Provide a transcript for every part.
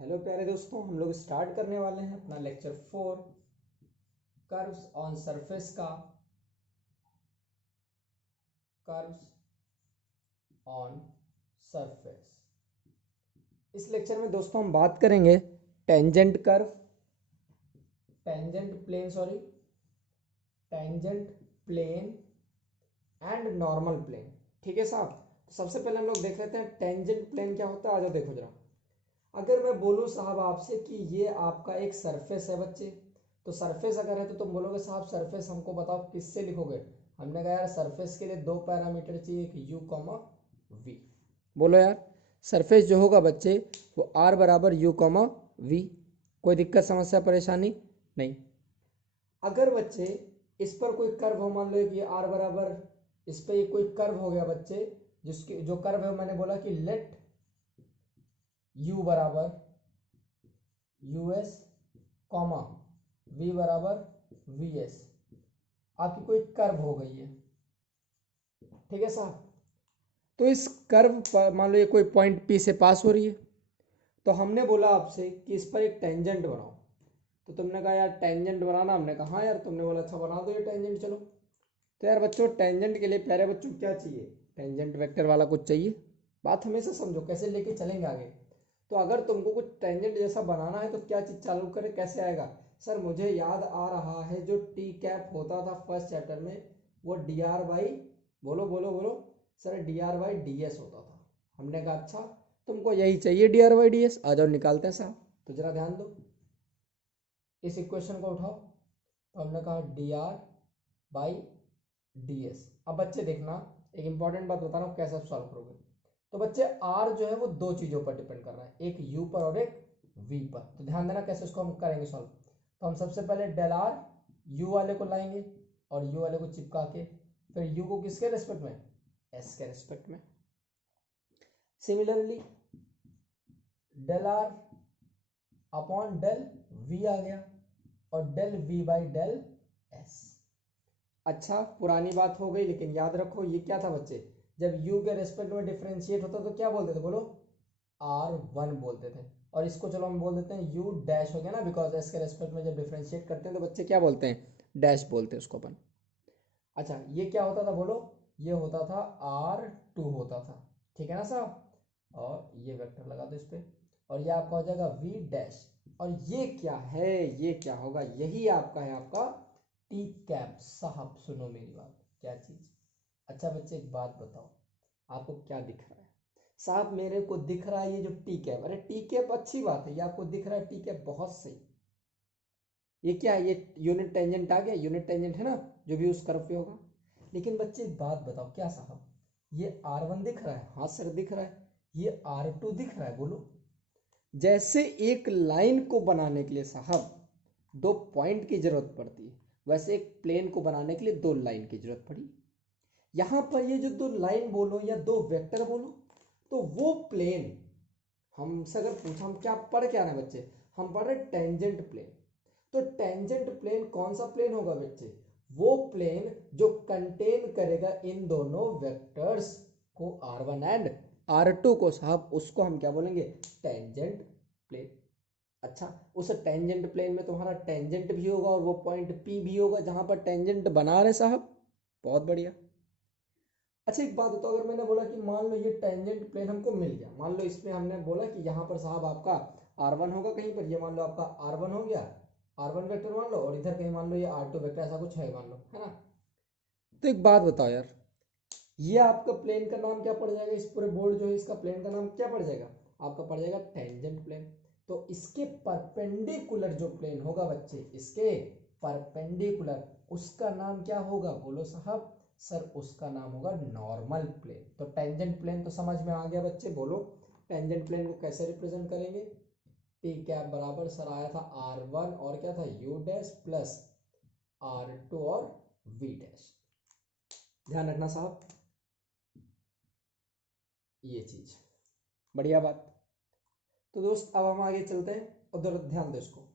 Hello प्यारे दोस्तों, हम लोग स्टार्ट करने वाले हैं अपना लेक्चर 4 कर्व्स ऑन सरफेस का। Curves on surface. इस लेक्चर में दोस्तों हम बात करेंगे tangent curve, tangent plane tangent plane and normal plane. ठीक है साहब। तो सबसे पहले हम लोग देख लेते हैं टेंजेंट प्लेन क्या होता है। आ जाओ देखो जरा। अगर मैं बोलूं साहब आपसे कि ये आपका एक सरफेस है बच्चे, तो सरफेस अगर है तो तुम बोलोगे साहब सरफेस हमको बताओ किससे लिखोगे। हमने कहा यार सरफेस के लिए दो पैरामीटर चाहिए, एक यू कॉमा वी। बोलो यार सरफेस जो होगा बच्चे वो आर बराबर यू कॉमा वी। कोई दिक्कत समस्या परेशानी नहीं। अगर बच्चे इस पर कोई कर्व हो, मान लो कि आर बराबर इस पर कोई कर्व हो गया बच्चे, जिसके जो कर्व है मैंने बोला कि लेट u बराबर यू एस कॉमा v बराबर वी एस। आपकी कोई कर्व हो गई है, ठीक है साहब। तो इस कर्व पर मान लो ये कोई पॉइंट P से पास हो रही है, तो हमने बोला आपसे कि इस पर एक टेंजेंट बनाओ। तो तुमने कहा यार टेंजेंट बनाना, हमने कहा हाँ यार। तुमने बोला अच्छा बना दो ये टेंजेंट, चलो। तो यार बच्चों टेंजेंट के लिए प्यारे बच्चों क्या चाहिए, टेंजेंट वेक्टर वाला कुछ चाहिए। बात हमेशा समझो, कैसे लेके चलेंगे आगे। तो अगर तुमको कुछ टेंजेंट जैसा बनाना है तो क्या चीज चालू करें, कैसे आएगा। सर मुझे याद आ रहा है जो टी कैप होता था फर्स्ट चैप्टर में, वो डी आर बाई, बोलो बोलो बोलो sir, D R by D S होता था। हमने कहा अच्छा तुमको यही चाहिए D R by D S, आ जाओ निकालते हैं साहब। तो जरा ध्यान दो, इस इक्वेशन को उठाओ। तो हमने कहा D R by D S. अब बच्चे देखना, एक इंपॉर्टेंट बात बता रहा हूँ कैसे सॉल्व करोगे। तो बच्चे आर जो है वो दो चीजों पर डिपेंड कर रहा है, एक यू पर और एक वी पर। तो ध्यान देना कैसे इसको हम करेंगे सॉल्व। तो हम सबसे पहले डेल आर यू वाले को लाएंगे और यू वाले को चिपका के, फिर यू को किसके रेस्पेक्ट में, एस के रेस्पेक्ट में। Similarly del R upon del V आ गया और del V by del S. अच्छा पुरानी बात हो गई, लेकिन याद रखो ये क्या था बच्चे, जब u के रेस्पेक्ट में डिफरेंशिएट होता तो क्या बोलते थे, बोलो r1 बोलते थे। और इसको चलो हम बोल देते हैं u डैश हो गया ना, बिकॉज s के रेस्पेक्ट में जब डिफरेंशिएट करते हैं तो बच्चे क्या बोलते हैं, डैश बोलते हैं उसको अपन। अच्छा ये क्या होता था बोलो, ये होता था r2 होता था, ठीक है ना साहब। और ये वेक्टर लगा दो इस पे, और ये आपका हो जाएगा v डैश। और ये क्या है, ये क्या होगा, यही आपका है आपका टी कैप। साहब सुनो मेरी बात, क्या चीज। अच्छा बच्चे एक बात बताओ, आपको क्या दिख रहा है। साहब मेरे को दिख रहा है ये जो टी कैप, अरे टी कैप अच्छी बात है, ये आपको दिख रहा है टी कैप, बहुत सही। ये क्या है, ये यूनिट टेंजेंट आ गया, यूनिट टेंजेंट है ना, जो भी उस कर्व पे होगा। लेकिन बच्चे एक बात बताओ, क्या साहब ये R1 दिख रहा है, हाँ सर दिख रहा है। ये R2 दिख रहा है, बोलो। जैसे एक लाइन को बनाने के लिए साहब दो पॉइंट की जरूरत पड़ती है, वैसे एक प्लेन को बनाने के लिए दो लाइन की जरूरत पड़ी। यहां पर ये जो दो लाइन बोलो या दो वेक्टर बोलो, तो वो प्लेन हमसे अगर पूछा, हम क्या पढ़ क्या रहे हैं बच्चे, हम पढ़ रहे टेंजेंट प्लेन। तो टेंजेंट प्लेन कौन सा प्लेन होगा बच्चे, वो प्लेन जो कंटेन करेगा इन दोनों वेक्टर्स को R1 एंड R2 को, साहब उसको हम क्या बोलेंगे, टेंजेंट प्लेन। अच्छा उस टेंजेंट प्लेन में तुम्हारा टेंजेंट भी होगा और वो पॉइंट P भी होगा जहां पर टेंजेंट बना रहे साहब, बहुत बढ़िया। अच्छा एक बात बताओ, अगर मैंने बोला कि मान लो ये टेंजेंट प्लेन हमको मिल गया, मान लो इसमें हमने बोला कि यहाँ पर साहब आपका R1 होगा कहीं पर, ये मान लो आपका R1 हो गया, R1 वेक्टर मान लो, और इधर कहीं मान लो ये R2 वेक्टर, ऐसा कुछ है मान लो, है ना। तो एक बात बताओ यार, ये आपका प्लेन का नाम क्या पड़ जाएगा, इस पूरे बोर्ड जो है इसका प्लेन का नाम क्या पड़ जाएगा, आपका पड़ जाएगा टेंजेंट प्लेन। तो इसके परपेंडिकुलर जो प्लेन होगा बच्चे, इसके परपेंडिकुलर, उसका नाम क्या होगा, बोलो साहब। सर उसका नाम होगा नॉर्मल प्लेन। तो टेंजेंट प्लेन तो समझ में आ गया बच्चे, बोलो टेंजेंट प्लेन को कैसे रिप्रेजेंट करेंगे। टी कैप बराबर सर आया था R1 और क्या था U डैश प्लस R2 और V डैश। ध्यान रखना साहब ये चीज, बढ़िया बात। तो दोस्त अब हम आगे चलते हैं, उधर ध्यान दो इसको।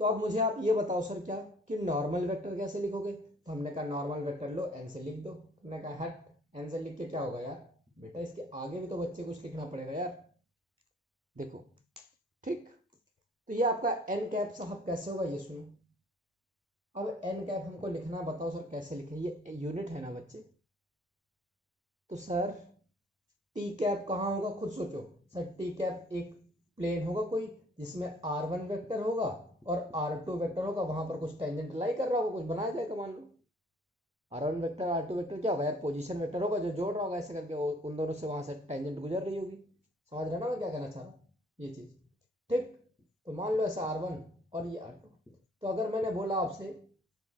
तो अब मुझे आप ये बताओ सर क्या, कि नॉर्मल वेक्टर कैसे लिखोगे। तो हमने कहा नॉर्मल वेक्टर लो एन से लिख दो। हमने कहा हट, एन से लिख के क्या होगा यार, बेटा इसके आगे भी तो बच्चे कुछ लिखना पड़ेगा यार। देखो ठीक, तो ये आपका एन कैप साहब कैसे होगा ये सुनो। अब एन कैप हमको लिखना, बताओ सर कैसे लिखें, ये यूनिट है ना बच्चे, तो सर टी कैप कहाँ होगा खुद सोचो। सर टी कैप एक प्लेन होगा कोई जिसमें r1 वेक्टर होगा और r2 वेक्टर होगा, वहां पर कुछ टेंजेंट लाई कर रहा होगा, कुछ बनाया जाएगा मान लो। r1 वेक्टर r2 वेक्टर क्या होगा यार, पोजीशन वेक्टर होगा जो जोड़ रहा होगा ऐसे करके, उन दोनों से वहां से टेंजेंट गुजर रही होगी। समझ रहे ना मैं क्या कहना चाह रहा हूँ, ये चीज ठीक। तो मान लो ऐसा r1 और ये r2। तो अगर मैंने बोला आपसे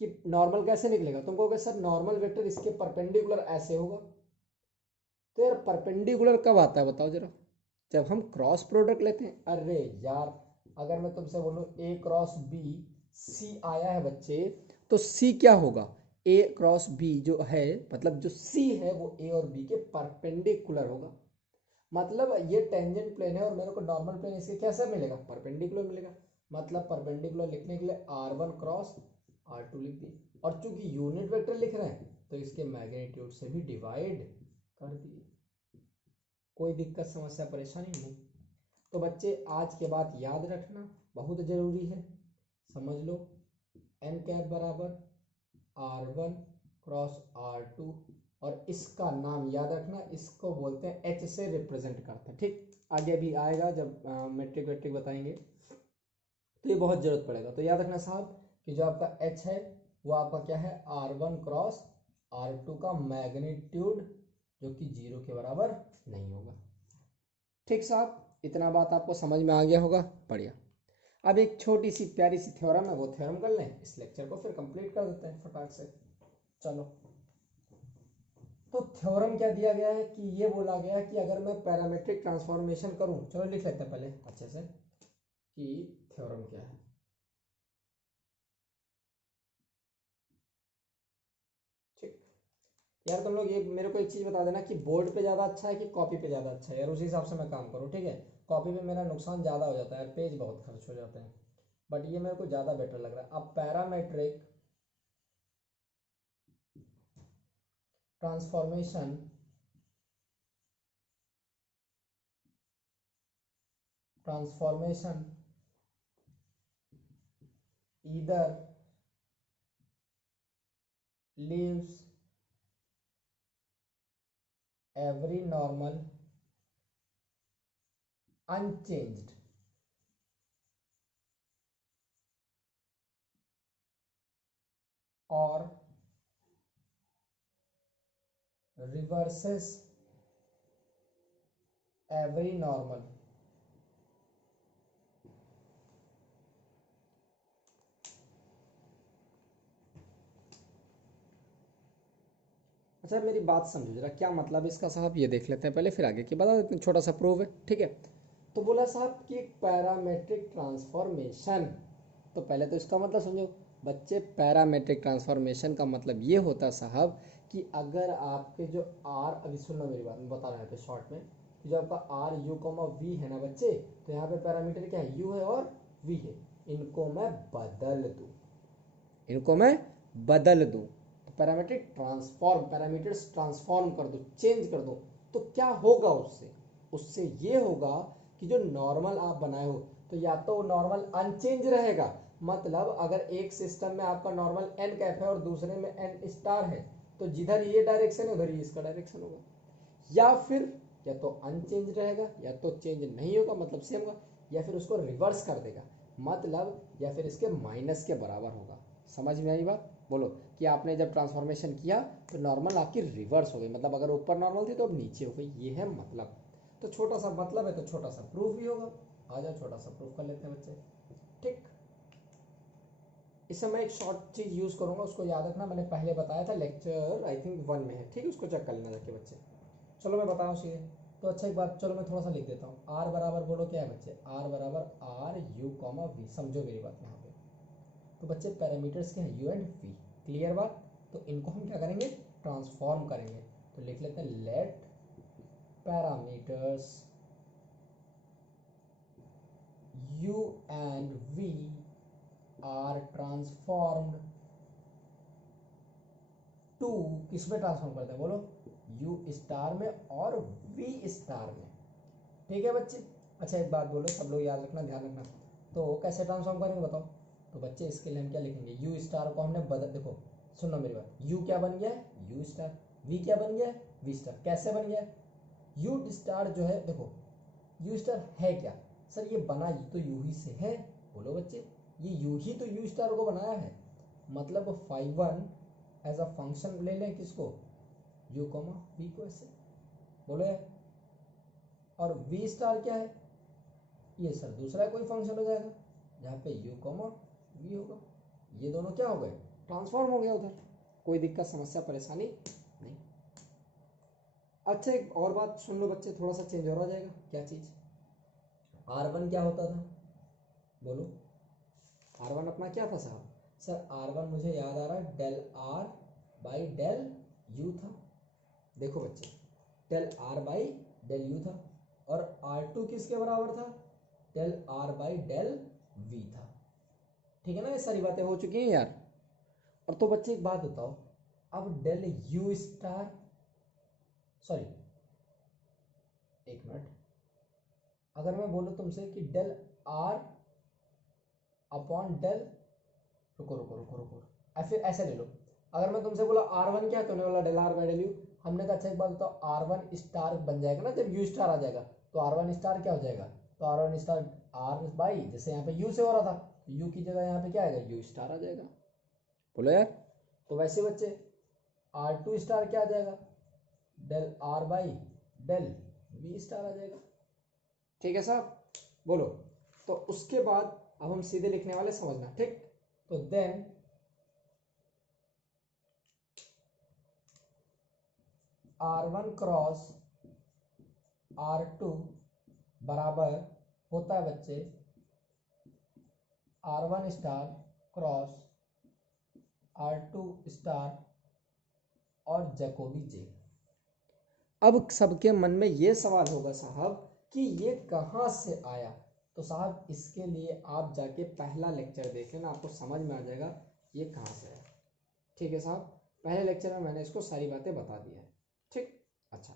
कि नॉर्मल कैसे निकलेगा, तुम कहोगे सर नॉर्मल वेक्टर इसके परपेंडिकुलर ऐसे होगा। तो यार परपेंडिकुलर कब आता है बताओ जरा, जब हम क्रॉस प्रोडक्ट लेते हैं। अरे यार अगर मैं तुमसे बोलूं ए क्रॉस बी सी आया है बच्चे, तो सी क्या होगा, ए क्रॉस बी जो है मतलब जो सी है वो ए और बी के परपेंडिकुलर होगा। मतलब ये टेंजेंट प्लेन है और मेरे को नॉर्मल प्लेन इसके कैसे मिलेगा, परपेंडिकुलर मिलेगा। मतलब परपेंडिकुलर लिखने के लिए r1 क्रॉस r2 लिख दिए, और चूंकि यूनिट वेक्टर लिख रहे हैं तो इसके मैग्नीट्यूड से भी डिवाइड कर दिए। कोई दिक्कत समस्या परेशानी नहीं। तो बच्चे आज के बाद याद रखना बहुत जरूरी है, समझ लो एन कैप बराबर r1 क्रॉस r2, और इसका नाम याद रखना, इसको बोलते हैं h से रिप्रेजेंट करते हैं। ठीक, आगे भी आएगा जब मैट्रिक वैट्रिक बताएंगे तो ये बहुत जरूरत पड़ेगा। तो याद रखना साहब कि जो आपका h है वो आपका क्या है, r1 क्रॉस r2 का मैग्नीट्यूड, जो कि 0 के बराबर नहीं होगा। ठीक साहब, इतना बात आपको समझ में आ गया होगा, बढ़िया। अब एक छोटी सी प्यारी सी थ्योरम है, वो थ्योरम कर लें, इस लेक्चर को फिर कंप्लीट कर देते हैं फटाक से। चलो, तो थ्योरम क्या दिया गया है कि ये बोला गया है कि अगर मैं पैरामेट्रिक ट्रांसफॉर्मेशन करूं, चलो लिख लेते हैं पहले अच्छे से कि थ्योरम क्या है। ठीक यार, तुम लोग ये मेरे को एक चीज बता देना कि बोर्ड पे ज्यादा अच्छा है कि कॉपी पे ज्यादा अच्छा है यार, उसी हिसाब से मैं काम करूँ। ठीक है, कॉपी पे मेरा नुकसान ज्यादा हो जाता है, पेज बहुत खर्च हो जाते हैं, बट ये मेरे को ज्यादा बेटर लग रहा है। अब parametric transformation either leaves every normal unchanged or reverses every normal अच्छा मेरी बात समझो जरा, क्या मतलब इसका साहब, ये देख लेते हैं पहले फिर आगे की बता देते हैं, छोटा सा प्रूव है। ठीक है, तो बोला साहब कि पैरामेट्रिक ट्रांसफॉर्मेशन, तो पहले तो इसका मतलब समझो बच्चे। पैरामेट्रिक ट्रांसफॉर्मेशन का मतलब ये होता साहब कि अगर आपके जो आर, अभी सुनना मेरी बात, मैं बता रहा हूँ शॉर्ट में, कि जो आपका आर यू कॉमा वी है ना बच्चे, तो यहाँ पे पैरामीटर क्या है, यू है और वी है, इनको मैं बदल दूँ, इनको मैं बदल दूँ, तो पैरामीट्रिक ट्रांसफॉर्म, पैरामीटर्स ट्रांसफॉर्म कर दो, चेंज कर दो, तो क्या होगा उससे, उससे ये होगा कि जो नॉर्मल आप बनाए हो तो या तो नॉर्मल अनचेंज रहेगा, मतलब अगर एक सिस्टम में आपका नॉर्मल एन कैप है और दूसरे में एन स्टार है, तो जिधर ये डायरेक्शन है उधर ही इसका डायरेक्शन होगा, या फिर या तो अनचेंज रहेगा या तो चेंज नहीं होगा मतलब सेम होगा, या फिर उसको रिवर्स कर देगा, मतलब या फिर इसके माइनस के बराबर होगा। समझ में आई बात, बोलो कि आपने जब ट्रांसफॉर्मेशन किया तो नॉर्मल आपकी रिवर्स हो गई, मतलब अगर ऊपर नॉर्मल थी तो अब नीचे हो गई, ये है मतलब। तो छोटा सा मतलब है तो छोटा सा प्रूफ भी होगा, आ जाओ छोटा सा प्रूफ कर लेते हैं बच्चे। ठीक, इस समय एक शॉर्ट चीज यूज करूंगा, उसको याद रखना, मैंने पहले बताया था लेक्चर आई थिंक 1 में है, ठीक है, उसको चेक कर लेना जाके बच्चे। चलो मैं बता रहा हूँ सीधे, तो अच्छा एक बात, चलो मैं थोड़ा सा लिख देता हूँ। आर बराबर बोलो क्या है बच्चे, आर बराबर आर यू कॉमा वी, समझो मेरी बात यहाँ पे। तो बच्चे पैरामीटर्स के हैं यू एंड वी, क्लियर बात। तो इनको हम क्या करेंगे, ट्रांसफॉर्म करेंगे। तो लिख लेते हैं let parameters u and v are transformed to, किस में ट्रांसफॉर्म करते हैं बोलो, u स्टार में और v स्टार में। ठीक है बच्चे, अच्छा एक बात बोलो, सब लोग याद रखना, ध्यान रखना, तो कैसे ट्रांसफॉर्म करेंगे बताओ। तो बच्चे इसके लिए हम क्या लिखेंगे, यू स्टार को हमने बदल, देखो सुनो मेरी बात, यू क्या बन गया है यू स्टार, वी क्या बन गया है वी स्टार। कैसे बन गया यू स्टार जो है, देखो यू स्टार है क्या सर, ये बना तो यू ही से है। बोलो बच्चे, ये यू ही तो यू स्टार को बनाया है, मतलब five one as a function ले लें किसको, यू कॉमा वी को, ऐसे बोलो यार। और वी स्टार क्या है, ये सर दूसरा कोई फंक्शन हो जाएगा जहाँ पे यू कॉमा वी होगा। ये दोनों क्या हो गए, ट्रांसफॉर्म हो गया उधर, कोई दिक्कत समस्या परेशानी नहीं। अच्छा एक और बात सुन लो बच्चे, थोड़ा सा चेंज हो जाएगा, क्या चीज़, R1 क्या होता था, बोलो R1 अपना क्या था साहब, सर R1 मुझे याद आ रहा है del are by del u था। देखो बच्चे, del are by del u था, और R2 किसके बराबर था, del are by del v था। ठीक है ना, ये सारी बातें हो चुकी हैं यार। और तो बच्चे एक बात बताओ, अब डेल यू स्टार, सॉरी एक मिनट, अगर मैं बोलूं तुमसे कि डेल आर अपॉन डेल, रुको रुको रुको रुको, फिर ऐसे ले लो, अगर मैं तुमसे बोला R1 क्या है, तुमने बोला del are by del u, हमने कहा अच्छा एक बात बताओ, R1 स्टार बन जाएगा ना जब यू स्टार आ जाएगा, तो R1 स्टार क्या हो जाएगा, तो R1 स्टार आर बाई, जैसे यहाँ पे यू से हो रहा था, यू की जगह यहाँ पे क्या आएगा, यू स्टार आ जाएगा। बोलो यार, तो वैसे बच्चे R2 स्टार क्या आ जाएगा, del are by del V star आ जाएगा। ठीक है साहब, बोलो। तो उसके बाद अब हम सीधे लिखने वाले, समझना ठीक। तो देन R1 क्रॉस R2 बराबर होता है बच्चे R1 star cross R2 star और जैकोबी जे। अब सबके मन में ये सवाल होगा साहब कि ये कहाँ से आया, तो साहब इसके लिए आप जाके पहला लेक्चर देखें ना, आपको समझ में आ जाएगा ये कहाँ से आया। ठीक है साहब, पहले लेक्चर में मैंने इसको सारी बातें बता दी है। ठीक, अच्छा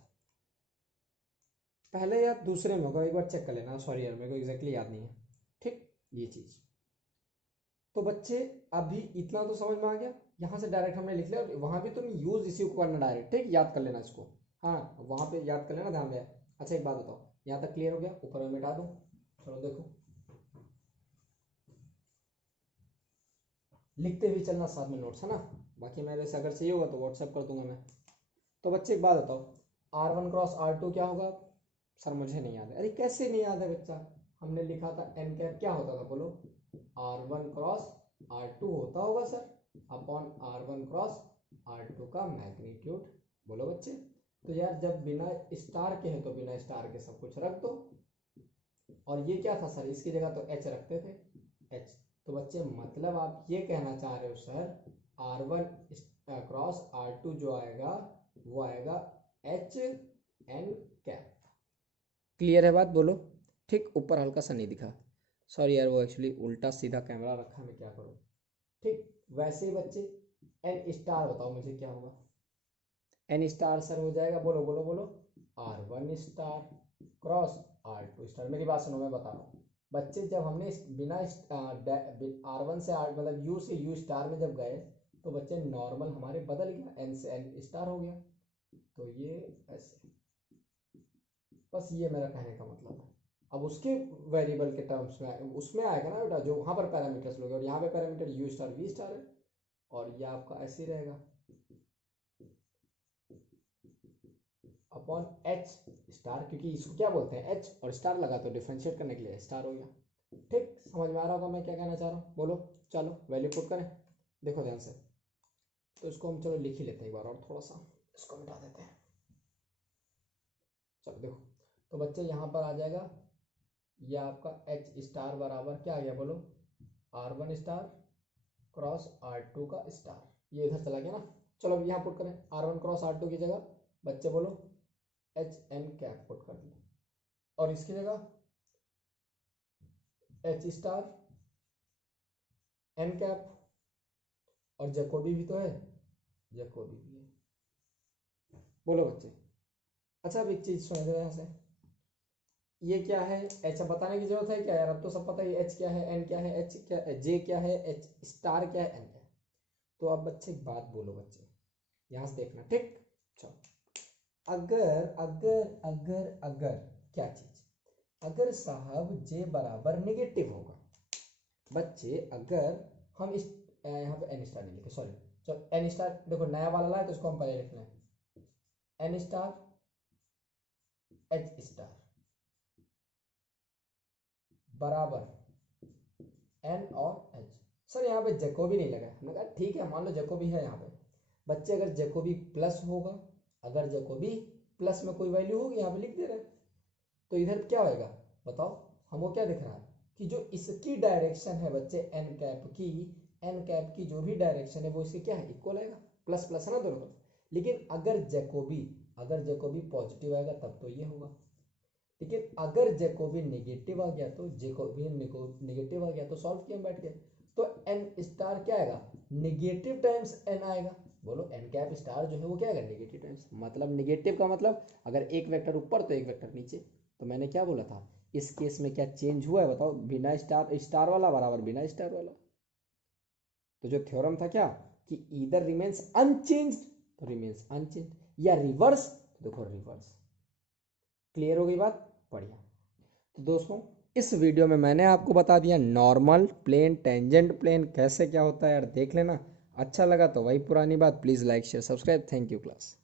पहले या दूसरे में होगा, एक बार चेक कर लेना, सॉरी यार मेरे को एग्जैक्टली याद नहीं है। ठीक, ये चीज़ तो बच्चे अभी इतना तो समझ में आ गया, यहाँ से डायरेक्ट हमने लिख लिया, वहाँ भी तुम यूज इसी को करना डायरेक्ट, ठीक, याद कर लेना इसको, हाँ वहाँ पे याद कर लेना, ध्यान में। अच्छा एक बात बताओ, यहाँ तक क्लियर हो गया, ऊपर में मिटा दूँ, चलो देखो लिखते हुए चलना साथ में नोट्स, है ना, बाकी मेरे से अगर चाहिए होगा तो व्हाट्सएप कर दूंगा मैं। तो बच्चे एक बात बताओ, R1 क्रॉस R2 क्या होगा, सर मुझे नहीं याद है, अरे कैसे नहीं याद है बच्चा, हमने लिखा था एन कैप, क्या होता था बोलो, R1 क्रॉस R2 होता होगा sir, upon R1 cross R2 का मैग्नीट्यूड। बोलो बच्चे, तो यार जब बिना स्टार के है तो बिना स्टार के सब कुछ रख दो, और ये क्या था सर, इसकी जगह तो एच रखते थे, एच। तो बच्चे मतलब आप ये कहना चाह रहे हो सर, R1 क्रॉस R2 जो आएगा वो आएगा एच एन कैप। क्लियर है बात, बोलो। ठीक, ऊपर हल्का सा नहीं दिखा, सॉरी यार वो एक्चुअली उल्टा सीधा कैमरा रखा, मैं क्या करूँ। ठीक, वैसे ही बच्चे एन स्टार बताओ मुझे क्या होगा, एन स्टार सर हो जाएगा, बोलो बोलो बोलो, R1 star cross R2 star. मेरी बात सुनो, मैं बता रहा हूँ बच्चे, जब हमने बिना R1 से R मतलब U से U स्टार में जब गए, तो बच्चे नॉर्मल हमारे बदल गया, N से N स्टार हो गया, तो ये ऐसे, बस ये मेरा कहने का मतलब है। अब उसके वेरिएबल के टर्म्स में उसमें आएगा ना बेटा, जो वहाँ पर पैरामीटर्स लोगे, और यहाँ पे parameter U star V star है, और ये आपका ऐसे ही रहेगा अपॉन एच स्टार, क्योंकि इसको क्या बोलते हैं एच, और स्टार लगा तो डिफरेंशिएट करने के लिए स्टार हो गया। ठीक, समझ में आ रहा होगा मैं क्या कहना चाह रहा हूँ, बोलो। चलो वैल्यू पुट करें, देखो ध्यान से, तो इसको हम चलो लिख ही लेते हैं एक बार, और थोड़ा सा इसको मिटा देते हैं। चलो देखो, तो बच्चे यहाँ पर आ जाएगा, ये आपका एच स्टार बराबर क्या आ गया बोलो, R1 स्टार क्रॉस R2 का स्टार, ये इधर चला गया ना। चलो अब यहाँ पुट करें, R1 क्रॉस R2 की जगह बच्चे बोलो एच एन कैप पुट कर दिया, और इसकी जगह एच स्टार एन कैप, और जैकोबी भी तो है, जैकोबी भी है। बोलो बच्चे, अच्छा अब एक चीज समझ रहे हैं यहाँ से, ये क्या है, एच बताने की जरूरत है क्या यार, अब तो सब पता है एच क्या है, एन क्या है, एच क्या है, जे क्या है, एच स्टार क्या है, एन क्या है। तो अब बच्चे एक बात बोलो बच्चे, यहाँ से देखना ठीक। चलो अगर अगर अगर अगर क्या चीज, अगर साहब जे बराबर निगेटिव होगा बच्चे, अगर हम इस यहाँ पे एन स्टार नहीं लिखे, सॉरी, चलो एन स्टार देखो नया वाला लाए तो इसको हम पहले लिख लें, एन स्टार एच स्टार बराबर एन और एच। सर यहाँ पे जैकोबी नहीं लगा, हमने कहा ठीक है मान लो जैकोबी है यहाँ पे बच्चे, अगर जैकोबी प्लस होगा, अगर जैकोबी प्लस में कोई वैल्यू होगी यहाँ पे लिख दे रहे हैं, तो इधर क्या होएगा बताओ, हमको क्या दिख रहा है कि जो इसकी डायरेक्शन है बच्चे एन कैप की जो भी डायरेक्शन है वो इसके क्या है, इक्वल आएगा, प्लस प्लस है ना दोनों तरफ। लेकिन अगर जैकोबी पॉजिटिव आएगा तब तो ये होगा, लेकिन अगर जैकोबी नेगेटिव आ गया तो जैकोबी नेगेटिव आ गया तो सॉल्व किया बैठ गया, तो एन स्टार क्या आएगा, नेगेटिव टाइम्स एन आएगा। बोलो एन कैप स्टार जो है वो क्या आएगा, नेगेटिव टाइम्स, मतलब नेगेटिव का मतलब अगर एक वेक्टर ऊपर तो एक वेक्टर नीचे। तो मैंने क्या बोला था, इस केस में क्या चेंज हुआ है बताओ, बिना स्टार स्टार वाला बराबर बिना स्टार वाला। तो जो थ्योरम था क्या कि ईदर रिमेन्स अनचेंज्ड तो रिमेन्स अनचेंज्ड या रिवर्स, तो देखो रिवर्स। क्लियर हो गई बात, बढ़िया। तो दोस्तों इस वीडियो में मैंने आपको बता दिया नॉर्मल प्लेन टेंजेंट प्लेन कैसे क्या होता है यार, देख लेना। अच्छा लगा तो वही पुरानी बात, please like share subscribe, thank you class.